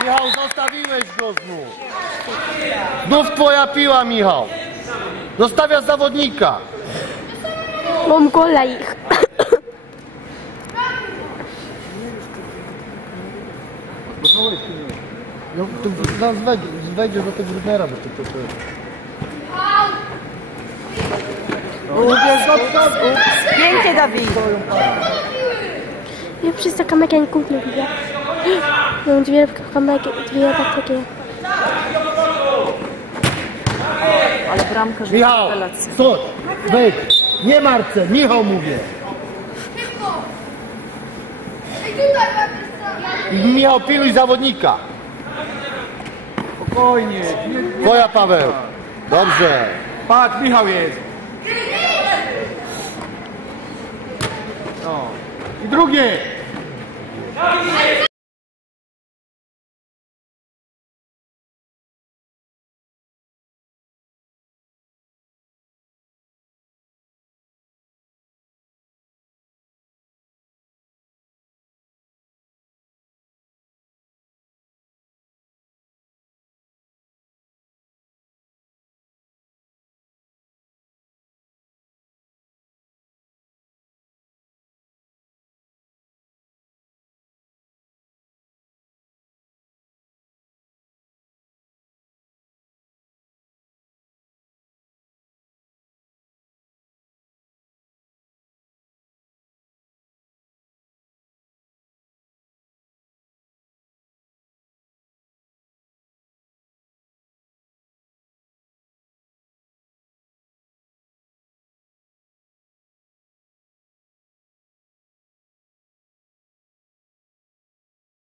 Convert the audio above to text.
Michał, zostawiłeś go znów. Znów twoja piła, Michał. Zostawia zawodnika. Mam gola ich. No, to zaraz wejdzie, wejdzie do tego Brudnera, bo to, to, to... Pięknie, Dawid. Ja przez te kamerę nie kupię, widzę. Mam dwie kamery, dwie takie. Ale bramka, że Michał, stój, wejdź. Nie Marce, Michał mówię. Michał, piluj zawodnika. Spokojnie. Nie, nie. Twoja, Paweł. Dobrze. Patrz, Michał jest. No. I drugie.